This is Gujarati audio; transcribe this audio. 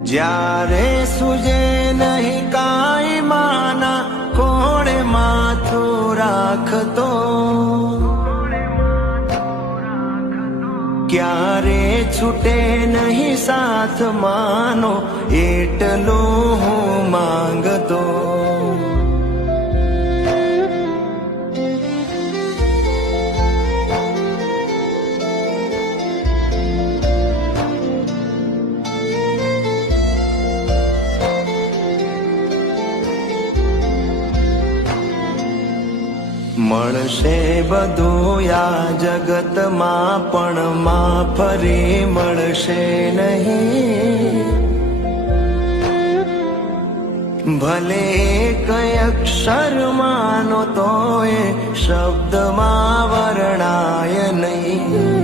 જ્યારે સુજે નહીં કાંઈ માના કોણે માથું રાખતો, ક્યારે છૂટે નહીં સાથ માનો એટલું હું માંગતો. મળશે બધું આ જગતમાં પણ માં ફરી મળશે નહીં. ભલે કઈ અક્ષર માનો તો એ શબ્દમાં વર્ણાય નહીં.